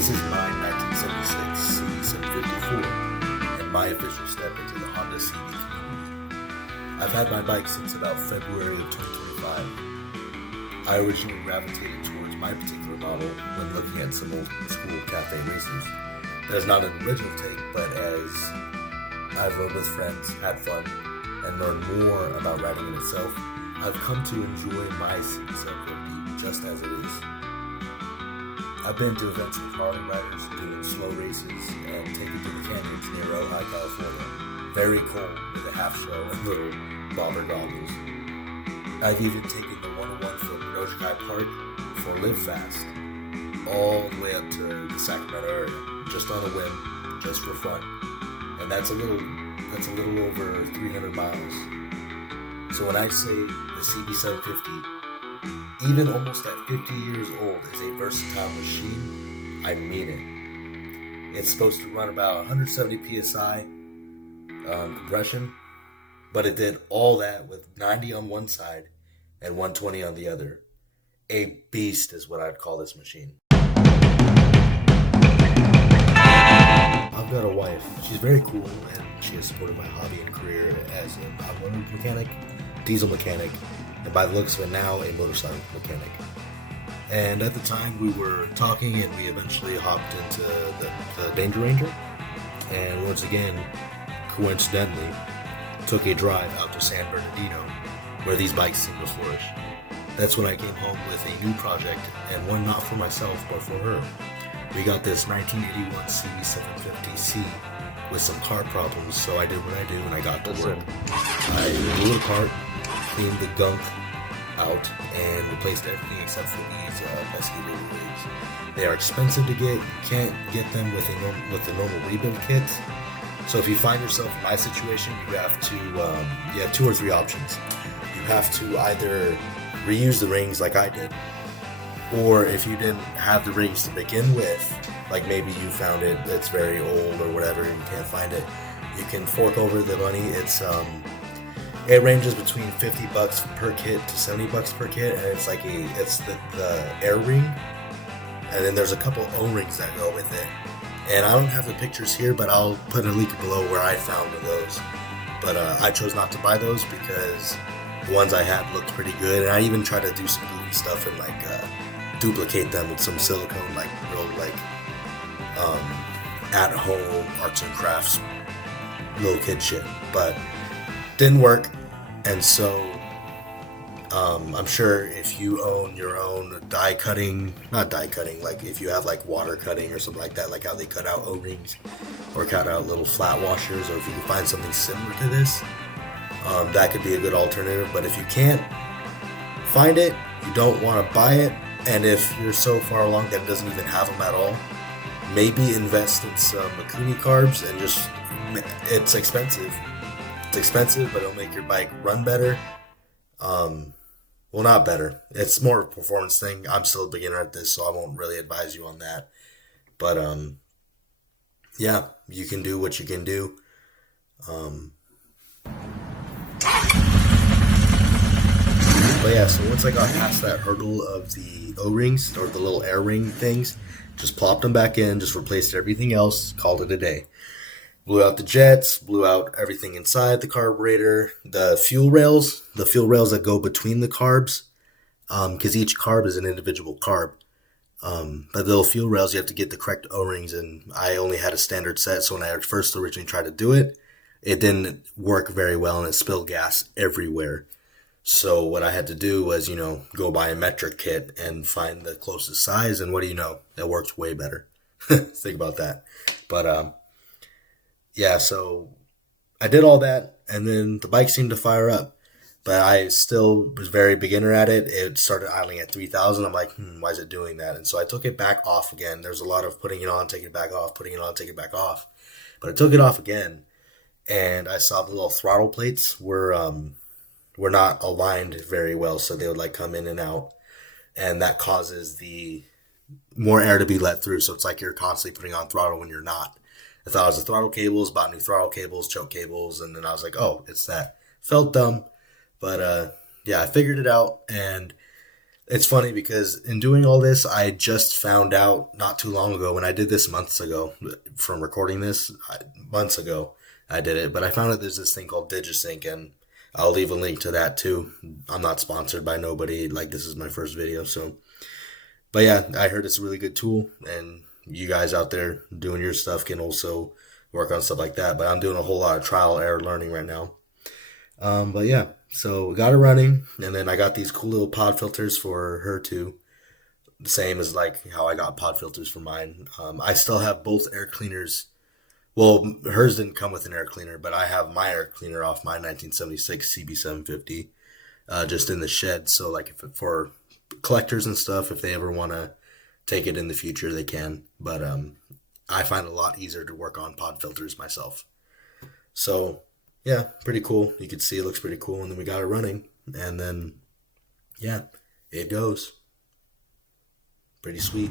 This is my 1976 CB750 and my official step into the Honda CB community. I've had my bike since about February of 2025. I originally gravitated towards my particular model when looking at some old school cafe races. That is not an original take, but as I've rode with friends, had fun, and learned more about riding in itself, I've come to enjoy my CB750 just as it is. I've been to events with Harley riders doing slow races and taken to the canyons near Ojai, California. Very cold with a half shell and little bobber goggles. I've even taken the 101 from Ojai Park for Live Fast all the way up to the Sacramento area, just on a whim, just for fun. And that's a little over 300 miles. So when I say the CB750, even almost at 50 years old, is a versatile machine, I mean it. It's supposed to run about 170 psi compression, but it did all that with 90 on one side and 120 on the other. A beast is what I'd call this machine. I've got a wife. She's very cool, and she has supported my hobby and career as a motor mechanic, diesel mechanic, and by the looks of it now, a motorcycle mechanic. And at the time, we were talking, and we eventually hopped into the Danger Ranger, and once again, coincidentally, took a drive out to San Bernardino, where these bikes seem to flourish. That's when I came home with a new project, and one not for myself, but for her. We got this 1981 CB750c with some car problems, so I did what I do and I got to work. I blew it apart, cleaned the gunk out, and replaced everything except for these pesky little rigs. They are expensive to get. You can't get them with the normal rebuild kits. So if you find yourself in my situation, you have to, you have two or three options. You have to either reuse the rings like I did, or if you didn't have the rings to begin with, like maybe you found it's very old or whatever and you can't find it, you can fork over the money. It ranges between $50 per kit to $70 per kit, and it's the air ring, and then there's a couple O-rings that go with it. And I don't have the pictures here, but I'll put a link below where I found those. But I chose not to buy those because the ones I had looked pretty good, and I even tried to do some goofy stuff and duplicate them with some silicone, real at home arts and crafts little kid shit, but didn't work. And so I'm sure if you own your own if you have water cutting or something like that, like how they cut out O-rings or cut out little flat washers, or if you can find something similar to this, that could be a good alternative. But if you can't find it, you don't want to buy it, and if you're so far along that it doesn't even have them at all, maybe invest in some Mikuni carbs and it's expensive. It's expensive, but it'll make your bike run better. Well, not better. It's more of a performance thing. I'm still a beginner at this, so I won't really advise you on that. But, yeah, you can do what you can do. But yeah, so once I got past that hurdle of the O-rings, or the little air ring things, just plopped them back in, just replaced everything else, called it a day. Blew out the jets, blew out everything inside the carburetor, the fuel rails that go between the carbs, because each carb is an individual carb. But the little fuel rails, you have to get the correct O-rings, and I only had a standard set, so when I first originally tried to do it, it didn't work very well, and it spilled gas everywhere. So what I had to do was, go buy a metric kit and find the closest size, and what do you know? That works way better. Think about that. But, yeah, so I did all that, and then the bike seemed to fire up, but I still was very beginner at it. It started idling at 3,000. I'm like, why is it doing that? And so I took it back off again. There's a lot of putting it on, taking it back off, putting it on, taking it back off. But I took it off again, and I saw the little throttle plates were not aligned very well, so they would come in and out, and that causes the more air to be let through. So it's like you're constantly putting on throttle when you're not. I thought it was the throttle cables, bought new throttle cables, choke cables, and then I was like, oh, it's that. Felt dumb, but yeah, I figured it out, and It's funny because in doing all this, I just found out not too long ago when I did this months ago from recording this months ago. I did it, but I found out there's this thing called DIGISYNC, and I'll leave a link to that too. I'm not sponsored by nobody. Like this is my first video, so. But yeah, I heard it's a really good tool, and you guys out there doing your stuff can also work on stuff like that. But I'm doing a whole lot of trial and error learning right now. But yeah, so we got it running, and then I got these cool little pod filters for her too. The same as like how I got pod filters for mine. I still have both air cleaners. Well, hers didn't come with an air cleaner, but I have my air cleaner off my 1976 CB750 just in the shed. So like if for collectors and stuff, if they ever want to take it in the future, they can. But I find it a lot easier to work on pod filters myself. So yeah, pretty cool. You can see it looks pretty cool, and then we got it running, and then yeah, it goes pretty sweet.